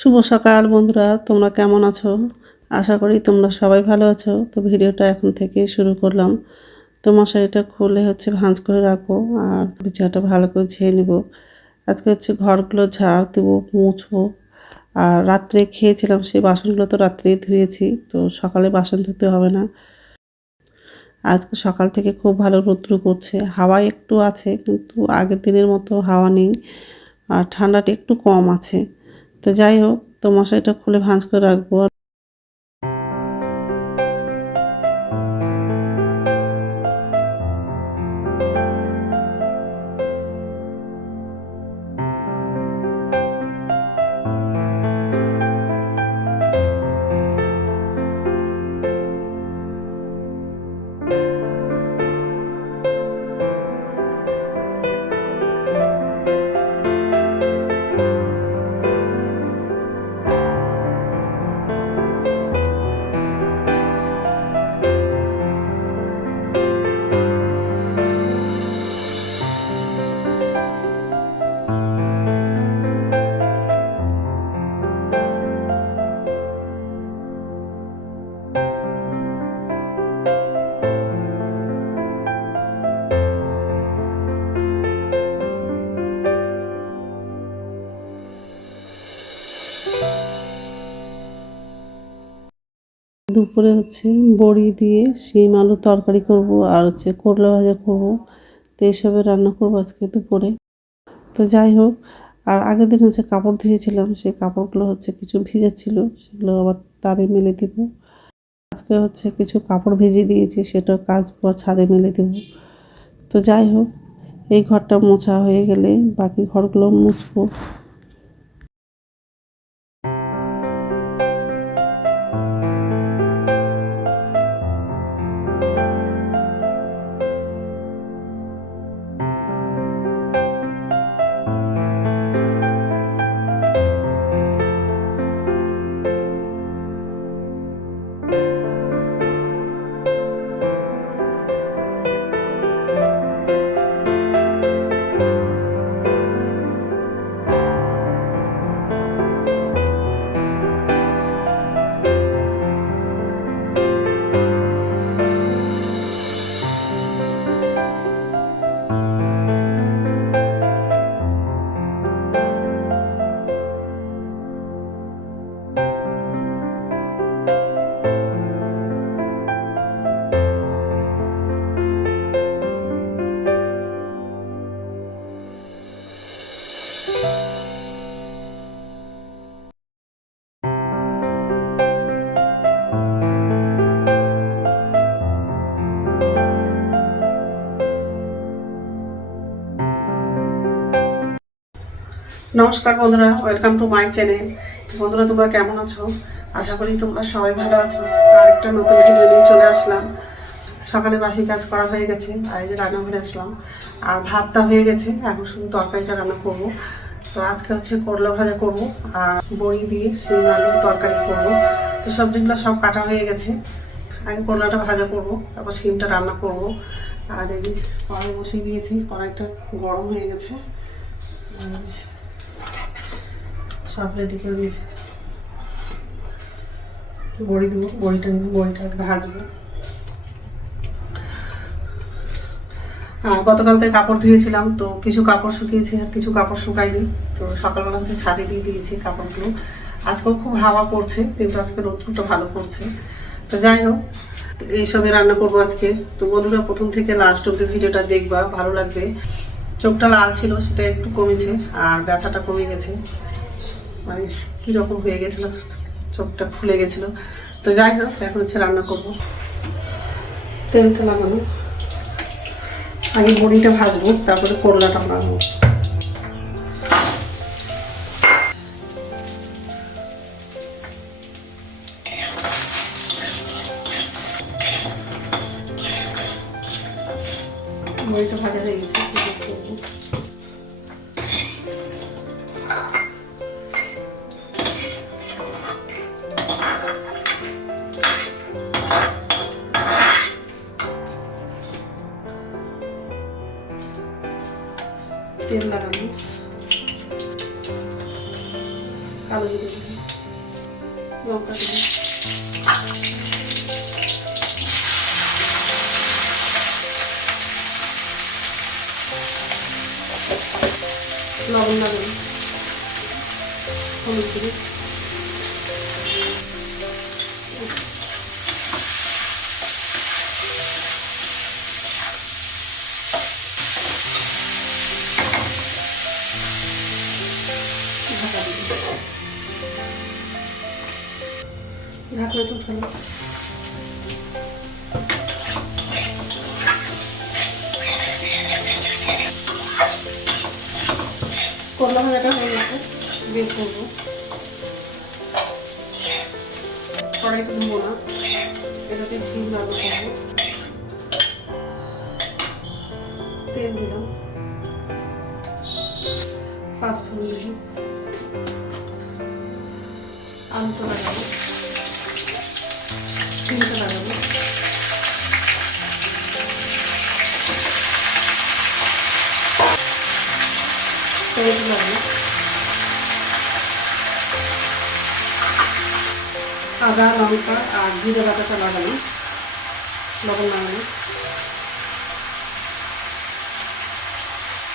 শুভ সকাল বন্ধুরা, তোমরা কেমন আছো? আশা করি তোমরা সবাই ভালো আছো। তো ভিডিওটা এখন থেকেই শুরু করলাম। তো মশারিটা খুলে ভাঁজ করে রাখবো আর বিছানাটা ভালো করে ঝেড়ে নেবো। আজকে ঘরগুলো ঝাড় দেবো, মুছবো। আর রাত্রে খেয়েছিলাম সেই বাসনগুলো তো রাত্রেই ধুয়েছি, তো সকালে বাসন ধুতে হবে না। আজকে সকাল থেকে খুব ভালো রৌদ্র করছে, হাওয়া একটু আছে কিন্তু আগের দিনের মতো হাওয়া নেই, আর ঠান্ডাটা একটু কম আছে। তো যাই হোক, তো মশারিটা খুলে ভাঁজ করে রাখবো। দুপুরে বড়ি দিয়ে শিম আলু তরকারি করব, আর করলা ভাজা করব। তো এইসবের রান্না করবো আজকে দুপুরে। তো যাই হোক, আর আগের দিন কাপড় ধুয়েছিলাম, সেই কাপড়গুলো কিছু ভিজে ছিল, সেগুলো আবার তারে মেলে দিব। আজকে কিছু কাপড় ভিজিয়ে দিয়েছি, সেটা কাচবো আর ছাদে মেলে দেব। তো যাই হোক, এই ঘরটা মোছা হয়ে গেলে বাকি ঘরগুলো মুছবো। নমস্কার বন্ধুরা, ওয়েলকাম টু মাই চ্যানেল। বন্ধুরা, তোমরা কেমন আছো? আশা করি তোমরা সবাই ভালো আছো। তো আরেকটা নতুন ভিডিও নিয়ে চলে আসলাম। সকালে বাসি কাজ করা হয়ে গেছে, আর এই যে রান্নাঘরে আসলাম। আর ভাতটা হয়ে গেছে, এখন শুধু তরকারিটা রান্না করব। তো আজকে করলা ভাজা করব, আর বড়ি দিয়ে শিম আলুর তরকারি করব। তো সবজিগুলো সব কাটা হয়ে গেছে। আগে করলাটা ভাজা করব, তারপর শিমটা রান্না করব। আর এই যে কড়াই বসিয়ে দিয়েছি, কড়াইটা গরম হয়ে গেছে, সব রেডি করে দিয়েছি। বড়ি দেবো, বড়িটা ভাজবো। আর গতকালকে কাপড় ধুয়েছিলাম, তো কিছু কাপড় শুকিয়েছি আর কিছু কাপড় শুকায়নি। তো সকালবেলা ছাদে দিয়ে দিয়েছি কাপড়গুলো। আজকেও খুব হাওয়া করছে, কিন্তু আজকে রোদ্রটা ভালো করছে। তো যাই হোক, এইসবই রান্না করবো আজকে। তো বন্ধুরা, প্রথম থেকে লাস্ট অব্দি ভিডিওটা দেখবা, ভালো লাগবে। চোখটা লাল ছিল, সেটা একটু কমেছে, আর ব্যথাটা কমে গেছে। মানে কীরকম হয়ে গেছিলো, চোখটা ফুলে গেছিলো। তো যাই হোক, এখন রান্না করবো। তেলটা লাগানো, আগে বড়িটা ভাজবো, তারপরে করলাটা বানাবো। বড়িটা ভাজা হয়ে গেছে, তেল লাগানো, কালো জিরে লঙ্কা দিলাম, লবণ লাগানো, হলুদ দিলাম, ঢাকা দিলাম, ঢাকনা তো উঠানো। করলা ভাজাটা হয়ে গেছে, বের করবো। কড়াইটা ধুবো না, এটাতে শিম রান্না করবো। তেল দিলাম, পাঁচফোড়ন দিলাম, আলুটা লাগাবো, শিমটা লাগাবো, টমেটো লাগাবো, আদা লঙ্কা আর জিরে বাটাটা লাগানো, লবণ লাগানো,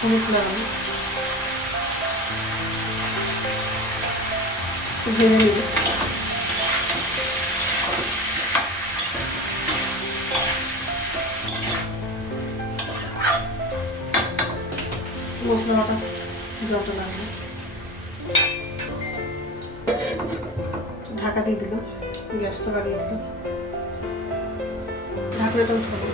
হলুদ লাগানো, ভেজে নিব। মশলা বাটা জলটা লাগানো, ঢাকা দিয়ে দিলাম, গ্যাসটা বাড়িয়ে দিলাম, ঢাকনাটা উঠাবো।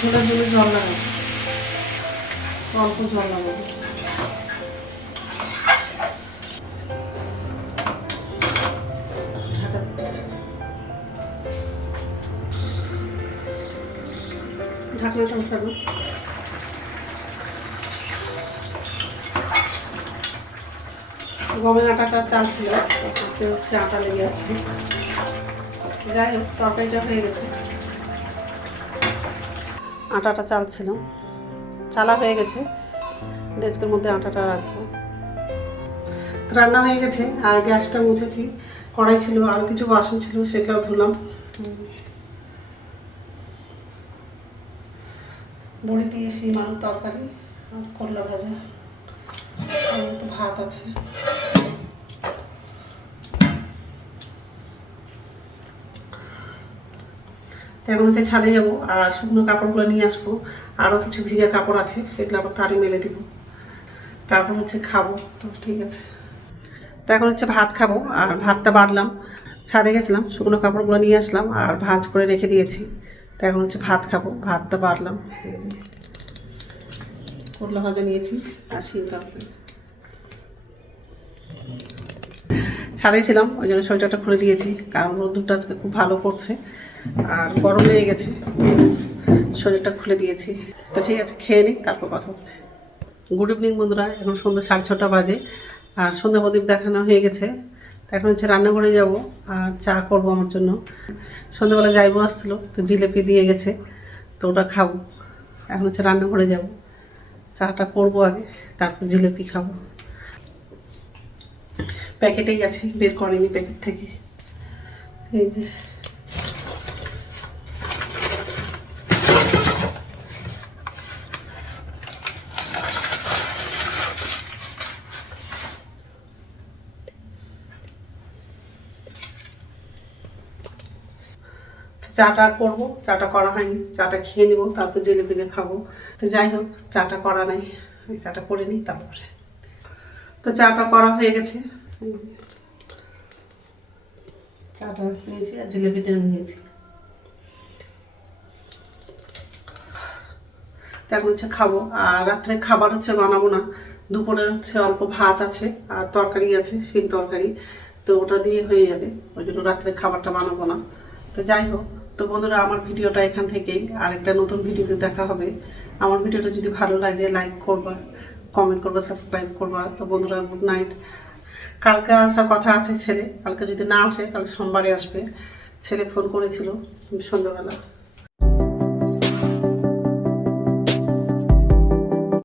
ঝোলের জন্য জল লাগাবো, অল্প জল লাগাবো, ঢাকা দিতে, ঢাকনাটা উঠানো। গমের আটাটা চাল ছিল, তাতে হচ্ছে আটা লেগে আছে। যাই হোক, তরকারিটা হয়ে গেছে। আটাটা চাল ছিল, চালা হয়ে গেছে, ডেস্কের মধ্যে আটাটা রাখবো। রান্না হয়ে গেছে, আর গ্যাসটা মুছেছি। কড়াই ছিল, আরও কিছু বাসন ছিল, সেগুলো ধুলাম। বড়ি দিয়ে শিম আলুর তরকারি আর করলা ভাজা, আর তো ভাত আছে। এখন হচ্ছে ছাদে যাবো, আর শুকনো কাপড়গুলো নিয়ে আসবো। আরও কিছু ভিজা কাপড় আছে, সেগুলো আবার তারে মেলে দিব। তারপর হচ্ছে খাবো। তো ঠিক আছে, তো এখন হচ্ছে ভাত খাবো, আর ভাতটা বাড়লাম। ছাদে গেছিলাম, শুকনো কাপড়গুলো নিয়ে আসলাম আর ভাঁজ করে রেখে দিয়েছি। তো এখন হচ্ছে ভাত খাবো, ভাতটা বাড়লাম। করলা ভাজা নিয়েছি আর শিম তরকারি। ছাদে ছিলাম, ওই জন্য সোয়েটারটা খুলে দিয়েছি, কারণ রোদ্দুরটা আজকে খুব ভালো পড়ছে আর গরম লেগে গেছে, শরীরটা খুলে দিয়েছি। তো ঠিক আছে, খেয়ে নিই, তারপর কথা হচ্ছে। গুড ইভিনিং বন্ধুরা, এখন সন্ধ্যা 6:30 বাজে, আর সন্ধ্যা প্রদীপ দেখানো হয়ে গেছে। এখন হচ্ছে রান্নাঘরে যাব আর চা করব আমার জন্য। সন্ধ্যাবেলা যাইবো আসছিলো, তো জিলেপি দিয়ে গেছে, তো ওটা খাবো। এখন হচ্ছে রান্নাঘরে যাব, চাটা করবো আগে, তারপর জিলেপি খাবো। প্যাকেটেই আছে, বের করেনি প্যাকেট থেকে। এই যে চাটা করবো, চাটা করা হয়নি, চাটা খেয়ে নেবো, তারপর জিলিপিকে খাবো। তো যাই হোক, চাটা করা নাই, চাটা করে নিই তারপরে। তো চাটা করা হয়ে গেছে, চাটা নিয়েছি আর জিলিপিটা নিয়েছি। তো এখন হচ্ছে খাবো, আর রাত্রে খাবার হচ্ছে বানাবো না। দুপুরের হচ্ছে অল্প ভাত আছে আর তরকারি আছে, শিম তরকারি, তো ওটা দিয়ে হয়ে যাবে। ওই জন্য রাত্রে খাবারটা বানাবো না। তো যাই হোক, তো বন্ধুরা, আমার ভিডিওটা এখান থেকেই, আর একটা নতুন ভিডিওতে দেখা হবে। আমার ভিডিওটা যদি ভালো লাগে লাইক করবা, কমেন্ট করবা, সাবস্ক্রাইব করবা। তো বন্ধুরা, গুড নাইট। কালকে আসার কথা আছে ছেলে, কালকে যদি না আসে তাহলে সোমবারে আসবে। ছেলে ফোন করেছিল সন্ধ্যাবেলা।